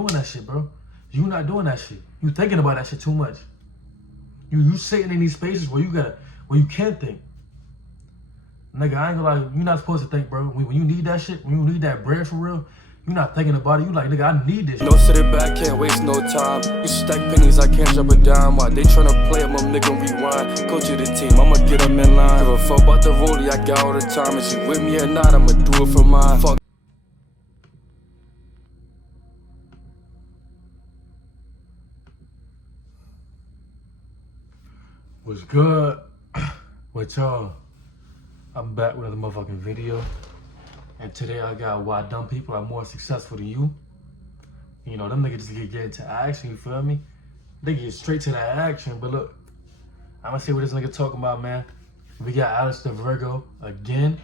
doing that shit, bro. You not doing that shit. You thinking about that shit too much. You sitting in these spaces where you can't think. Nigga, I ain't gonna lie, you not supposed to think, bro. When you need that shit, when you need that bread for real, you not thinking about it. You like, nigga, I need this. Don't sit it back, can't waste no time. You stack pennies, I can't drop a dime. Why they tryna play it, my nigga rewind. Coach of the team, I'ma get them in line. Give a fuck about the rollie I got all the time. If she with me or not, I'ma do it for mine. Fuck. What's good with y'all? I'm back with another motherfucking video. And today I got why dumb people are more successful than you. You know, them niggas just get into action, you feel me? They get straight to that action, but look, I'm gonna see what this nigga talking about, man. We got Alex the Virgo again.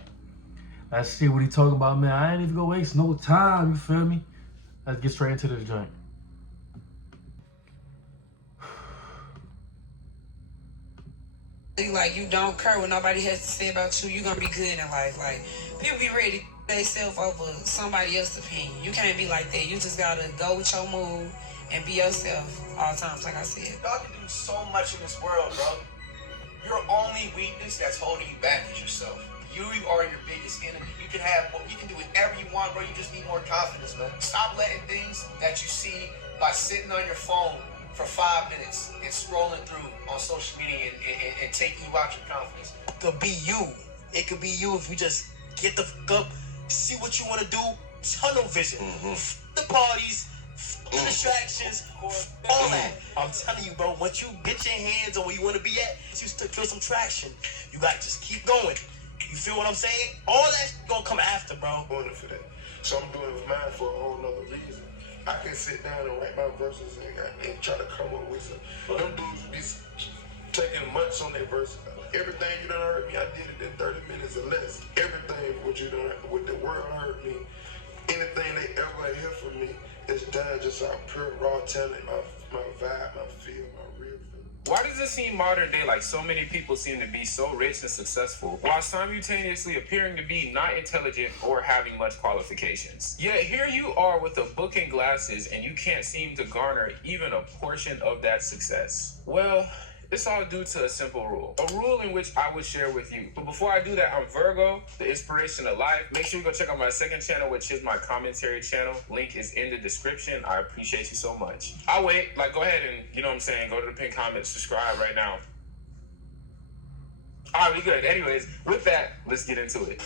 Let's see what he talking about, man. I ain't even gonna waste no time, you feel me? Let's get straight into this joint. Like, you don't care what nobody has to say about you, you're gonna be good in life. Like, people be ready to themselves over somebody else's opinion. You can't be like that. You just gotta go with your mood and be yourself all times, like I said. Y'all can do so much in this world, bro. Your only weakness that's holding you back is yourself. You are your biggest enemy. You can do whatever you want, bro. You just need more confidence, man. Stop letting things that you see by sitting on your phone for 5 minutes and scrolling through on social media and taking you out your confidence. It could be you. It could be you if you just get the fuck up, see what you want to do, tunnel vision. The parties, the distractions, all that. I'm telling you, bro, once you get your hands on where you want to be at, you feel some traction. You got to just keep going. You feel what I'm saying? All that gonna come after, bro. Doing it for that. So I'm doing it mine for a whole nother reason. I can sit down and write my verses and try to come up with some. Them dudes be taking months on their verses. Everything you done heard me, I did it in 30 minutes or less. Everything what the world heard me, anything they ever hear from me is done just out pure raw talent, my vibe, my feel, my real feeling. Why does it seem modern day like so many people seem to be so rich and successful while simultaneously appearing to be not intelligent or having much qualifications? Yet here you are with a book and glasses and you can't seem to garner even a portion of that success. Well, it's all due to a simple rule. A rule in which I would share with you. But before I do that, I'm Virgo, the inspiration of life. Make sure you go check out my second channel, which is my commentary channel. Link is in the description. I appreciate you so much. I'll wait. Like, go ahead and, you know what I'm saying, go to the pinned comment, subscribe right now. All right, we good. Anyways, with that, let's get into it.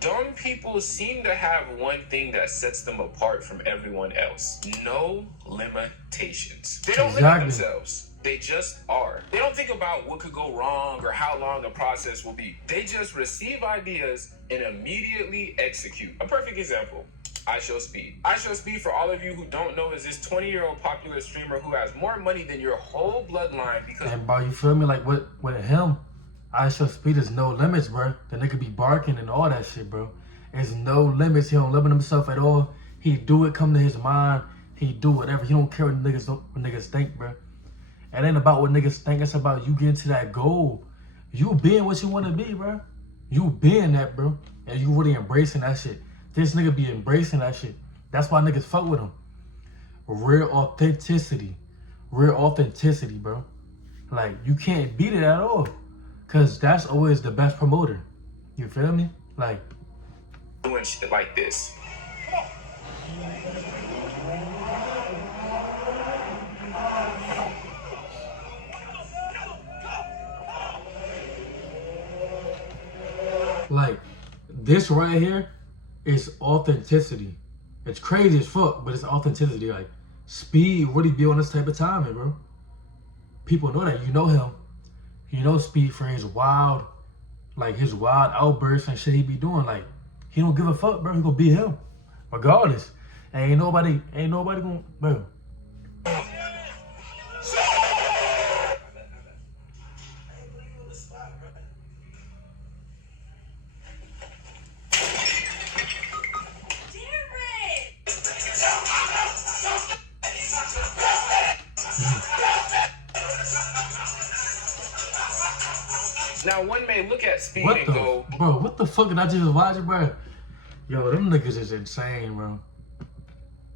Dumb people seem to have one thing that sets them apart from everyone else. No limitations. They don't limit themselves. They just are. They don't think about what could go wrong or how long the process will be. They just receive ideas and immediately execute. A perfect example. I Show Speed. I Show Speed, for all of you who don't know, is this 20-year-old popular streamer who has more money than your whole bloodline because... And bro, you feel me? Like with him, I Show Speed is no limits, bro. The nigga be barking and all that shit, bro. There's no limits. He don't limit himself at all. He do it come to his mind. He do whatever. He don't care what niggas think, bro. It ain't about what niggas think. It's about you getting to that goal. You being what you want to be, bro. You being that, bro. And you really embracing that shit. This nigga be embracing that shit. That's why niggas fuck with him. Real authenticity. Real authenticity, bro. Like, you can't beat it at all. Cause that's always the best promoter. You feel me? Like doing shit like this. Like this right here is authenticity. It's crazy as fuck, but it's authenticity. Like Speed really be on this type of timing, bro. People know that. You know him. You know Speed for his wild, like his wild outbursts and shit he be doing. Like, he don't give a fuck, bro. He gonna be him, regardless. And ain't nobody gonna, bro. Now, one may look at Speed and go, bro, what the fuck did I just watch, bro? Yo, them niggas is insane, bro.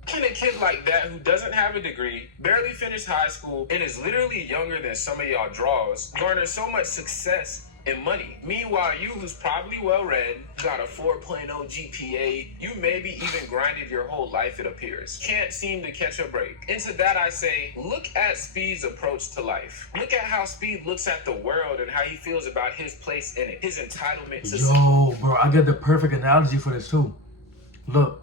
Can a kid like that who doesn't have a degree, barely finished high school, and is literally younger than some of y'all draws, garner so much success and money? Meanwhile, you who's probably well-read, got a 4.0 GPA, you maybe even grinded your whole life, it appears, can't seem to catch a break. And to that I say, look at Speed's approach to life. Look at how Speed looks at the world and how he feels about his place in it, his entitlement to Yo, bro, I got the perfect analogy for this too. Look,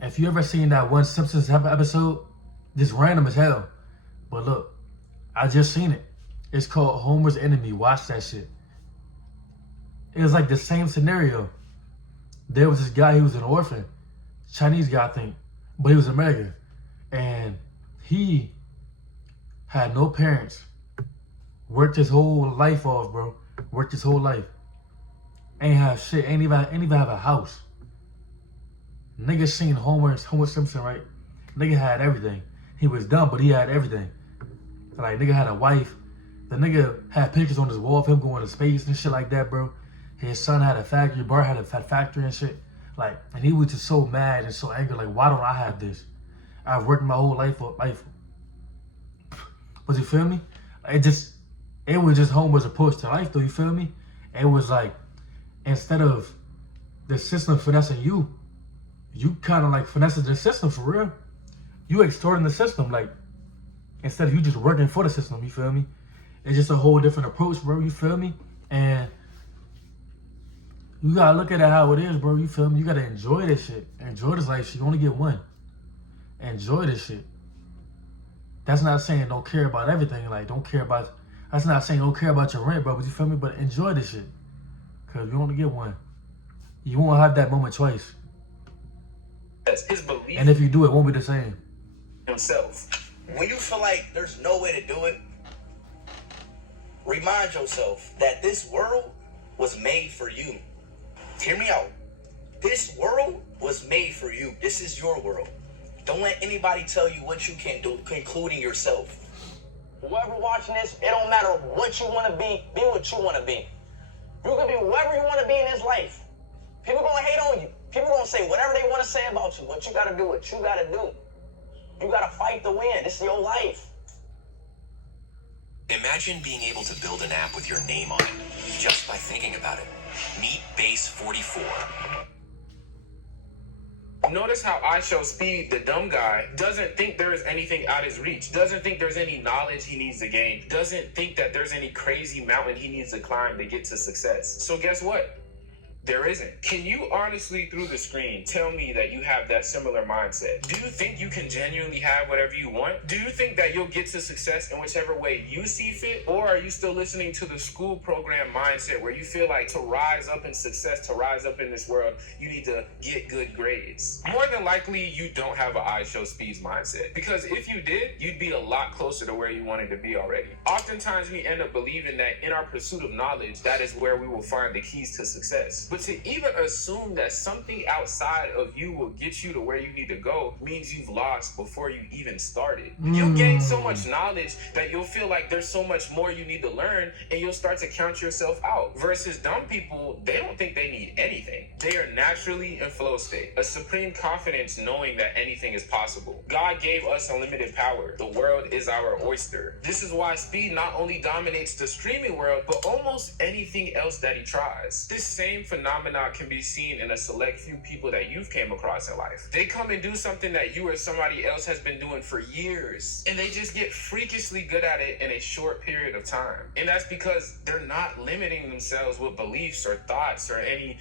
if you ever seen that one Simpsons episode, just random as hell. But look, I just seen it. It's called Homer's Enemy. Watch that shit. It was like the same scenario. There was this guy, he was an orphan. Chinese guy, I think. But he was American. And he had no parents. Worked his whole life off, bro. Worked his whole life. Ain't have shit. Ain't even have a house. Nigga seen Homer Simpson, right? Nigga had everything. He was dumb, but he had everything. Like, nigga had a wife. The nigga had pictures on his wall of him going to space and shit like that, bro. His son had a factory. Bart had a factory and shit. Like, and he was just so mad and so angry. Like, why don't I have this? I've worked my whole life. But you feel me? It was just Homer's approach to life, though. You feel me? It was like, instead of the system finessing you, you kind of like finessing the system for real. You extorting the system, like, instead of you just working for the system, you feel me? It's just a whole different approach, bro, you feel me? And you gotta look at it how it is, bro, you feel me? You gotta enjoy this shit. Enjoy this life shit. You only get one. Enjoy this shit. That's not saying don't care about everything, like, that's not saying don't care about your rent, bro, but you feel me? But enjoy this shit. Cause you only get one. You won't have that moment twice. his belief And if you do, it won't be the same. himself. When you feel like there's no way to do it, remind yourself that this world was made for you. Hear me out. This world was made for you. This is your world. Don't let anybody tell you what you can't do, including yourself. Whoever watching this, it don't matter what you want to be what you want to be. You can be whoever you want to be in this life. People gonna hate on you. People gonna say whatever they want to say about you, but you gotta do what you gotta do. You gotta fight to win. This is your life. Imagine being able to build an app with your name on it, just by thinking about it. Meet Base 44. Notice how I show Speed, the dumb guy, doesn't think there is anything out his reach, doesn't think there's any knowledge he needs to gain, doesn't think that there's any crazy mountain he needs to climb to get to success. So guess what? There isn't. Can you honestly, through the screen, tell me that you have that similar mindset? Do you think you can genuinely have whatever you want? Do you think that you'll get to success in whichever way you see fit? Or are you still listening to the school program mindset where you feel like to rise up in success, to rise up in this world, you need to get good grades? More than likely, you don't have an I show Speeds mindset. Because if you did, you'd be a lot closer to where you wanted to be already. Oftentimes, we end up believing that in our pursuit of knowledge, that is where we will find the keys to success. But to even assume that something outside of you will get you to where you need to go means you've lost before you even started. You'll gain so much knowledge that you'll feel like there's so much more you need to learn, and you'll start to count yourself out. Versus dumb people, they don't think they need anything. They are naturally in flow state, a supreme confidence knowing that anything is possible. God gave us unlimited power. The world is our oyster. This is why Speed not only dominates the streaming world, but almost anything else that he tries. This same phenomenon can be seen in a select few people that you've came across in life. They come and do something that you or somebody else has been doing for years, and they just get freakishly good at it in a short period of time. And that's because they're not limiting themselves with beliefs or thoughts or any,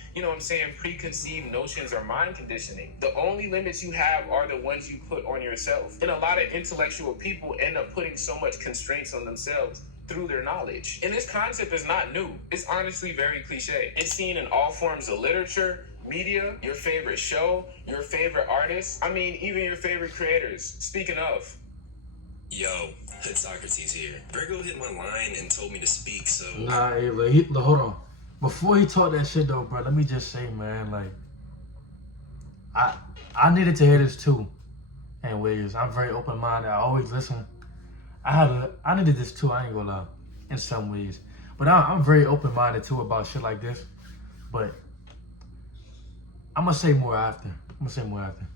preconceived notions or mind conditioning. The only limits you have are the ones you put on yourself. And a lot of intellectual people end up putting so much constraints on themselves through their knowledge. And this concept is not new. It's honestly very cliche. It's seen in all forms of literature, media, your favorite show, your favorite artists, even your favorite creators. Speaking of. Yo, it's Socrates here. Virgo hit my line and told me to speak, so... Nah, hey, hold on. Before he talk that shit though, bro, let me just say, man, like, I needed to hear this too. Anyways, I'm very open-minded. I always listen. I needed this too, I ain't gonna lie, in some ways. But I'm very open-minded too about shit like this. But I'm gonna say more after.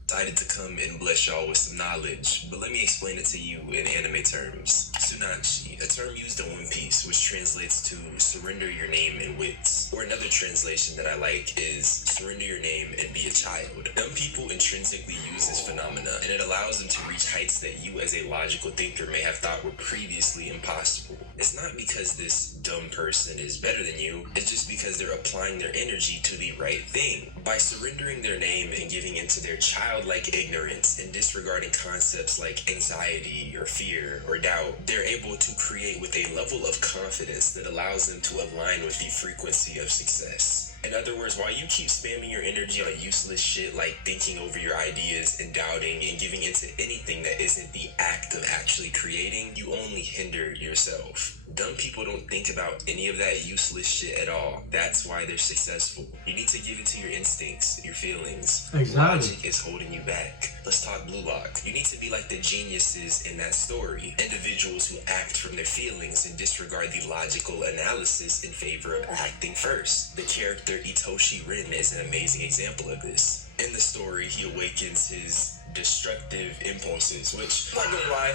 Decided to come and bless y'all with some knowledge, but let me explain it to you in anime terms. Tsunachi, a term used in One Piece, which translates to surrender your name and wits. Or another translation that I like is surrender your name and be a child. Dumb people intrinsically use this phenomena, and it allows them to reach heights that you as a logical thinker may have thought were previously impossible. It's not because this dumb person is better than you, it's just because they're applying their energy to the right thing. By surrendering their name and giving into their childlike ignorance and disregarding concepts like anxiety or fear or doubt, they're able to create with a level of confidence that allows them to align with the frequency of success. In other words, while you keep spamming your energy on useless shit like thinking over your ideas and doubting and giving into anything that isn't the act of actually creating, you only hinder yourself. Dumb people don't think about any of that useless shit at all. That's why they're successful. You need to give it to your instincts, your feelings. Exactly. Logic is holding you back. Let's talk Blue Lock. You need to be like the geniuses in that story. Individuals who act from their feelings and disregard the logical analysis in favor of acting first. The character Itoshi Rin is an amazing example of this. In the story, he awakens his destructive impulses, which, I'm not gonna lie,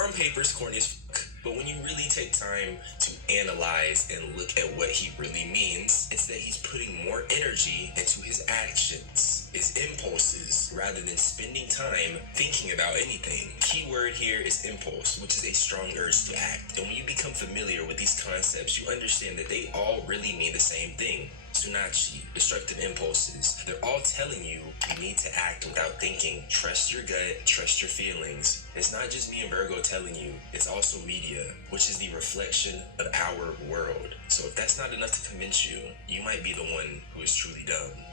on paper is corny as fuck. But when you really take time to analyze and look at what he really means, it's that he's putting more energy into his actions, his impulses, rather than spending time thinking about anything. Key word here is impulse, which is a strong urge to act. And when you become familiar with these concepts, you understand that they all really mean the same thing. Tsunachi, destructive impulses. They're all telling you you need to act without thinking. Trust your gut, trust your feelings. It's not just me and Virgo telling you, it's also media, which is the reflection of our world. So if that's not enough to convince you, you might be the one who is truly dumb.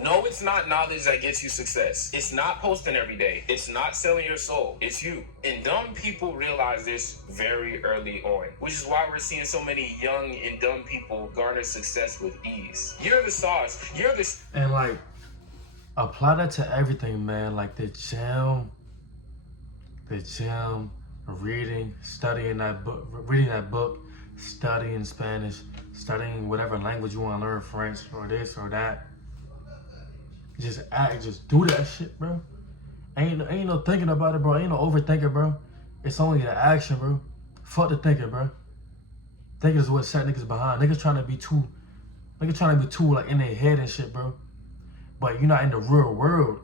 No, it's not knowledge that gets you success. It's not posting every day. It's not selling your soul. It's you. And dumb people realize this very early on, which is why we're seeing so many young and dumb people garner success with ease. You're the sauce. You're the... And like, apply that to everything, man. Like the gym, reading, studying that book, studying Spanish, studying whatever language you want to learn, French or this or that. Just act, just do that shit, bro. Ain't no thinking about it, bro. Ain't no overthinking, bro. It's only the action, bro. Fuck the thinking, bro. Thinking is what set niggas behind. Niggas trying to be too like in their head and shit, bro. But you're not in the real world.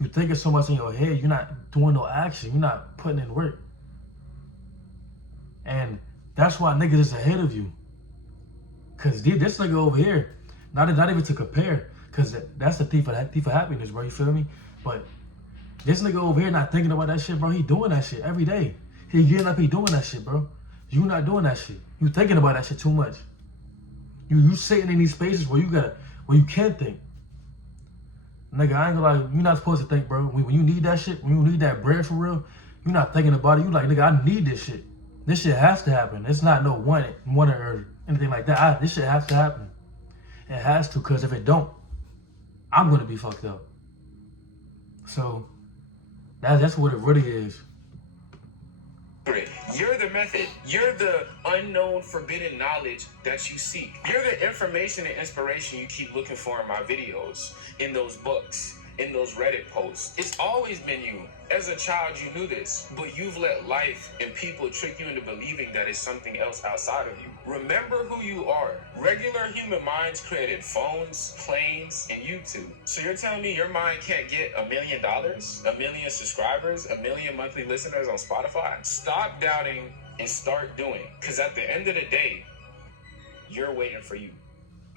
You thinking so much in your head, you're not doing no action. You're not putting in work. And that's why niggas is ahead of you. Cause this nigga over here, not even to compare. Cause that's the thief of happiness, bro. You feel me? But this nigga over here not thinking about that shit, bro. He doing that shit every day. He getting up, he doing that shit, bro. You not doing that shit. You thinking about that shit too much. You sitting in these spaces where you can't think. Nigga, I ain't gonna lie, you not supposed to think, bro. When you need that shit, when you need that bread for real, you not thinking about it. You like, nigga, I need this shit. This shit has to happen. It's not no one or anything like that. This shit has to happen. It has to, cause if it don't, I'm gonna be fucked up. So that's what it really is. You're the method. You're the unknown forbidden knowledge that you seek. You're the information and inspiration you keep looking for in my videos, in those books, in those Reddit posts. It's always been you. As a child, you knew this, but you've let life and people trick you into believing that it's something else outside of you. Remember who you are. Regular human minds created phones, planes, and YouTube. So you're telling me your mind can't get $1 million, 1 million subscribers, 1 million monthly listeners on Spotify? Stop doubting and start doing. Because at the end of the day, you're waiting for you.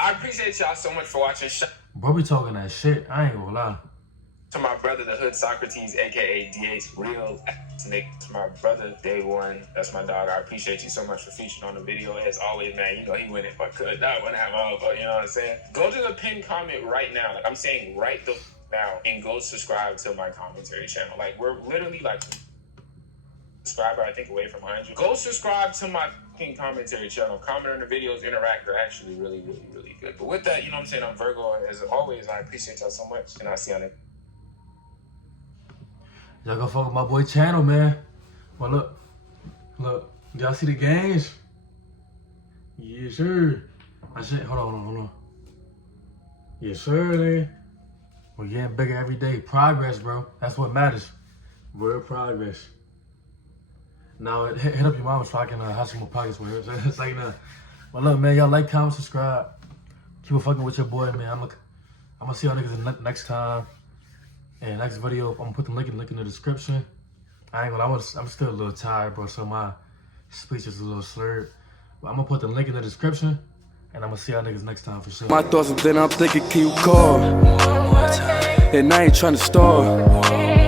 I appreciate y'all so much for watching. Bro, be talking that shit. I ain't gonna lie. To my brother, the Hood Socrates, aka DH Real Nick. To my brother, Day One. That's my dog. I appreciate you so much for featuring on the video. As always, man, you know he went if I could. I wouldn't have my own, but you know what I'm saying? Go to the pinned comment right now. Like I'm saying right the now and go subscribe to my commentary channel. Like we're literally like subscriber, I think, away from 100. Go subscribe to my fucking commentary channel. Comment on the videos, interact. They're actually really, really, really good. But with that, you know what I'm saying? I'm Virgo. As always, I appreciate y'all so much. And I'll see y'all next. Y'all go fuck with my boy channel, man. Well, look. Y'all see the games? Yes, sir. I said, hold on. Yes, sir, nigga. We're getting bigger every day. Progress, bro. That's what matters. Real progress. Now, hit up your mama so I can have some more pockets with her. It's like, but look, man, y'all like, comment, subscribe. Keep on fucking with your boy, man. I'm gonna see y'all niggas in next time. And next video, I'm gonna put the link in the description. I ain't gonna, I'm still a little tired, bro, so my speech is a little slurred. But I'm gonna put the link in the description, and I'm gonna see y'all niggas next time for sure. My thoughts, and then I'm thinking, can you call? And I ain't trying to stall.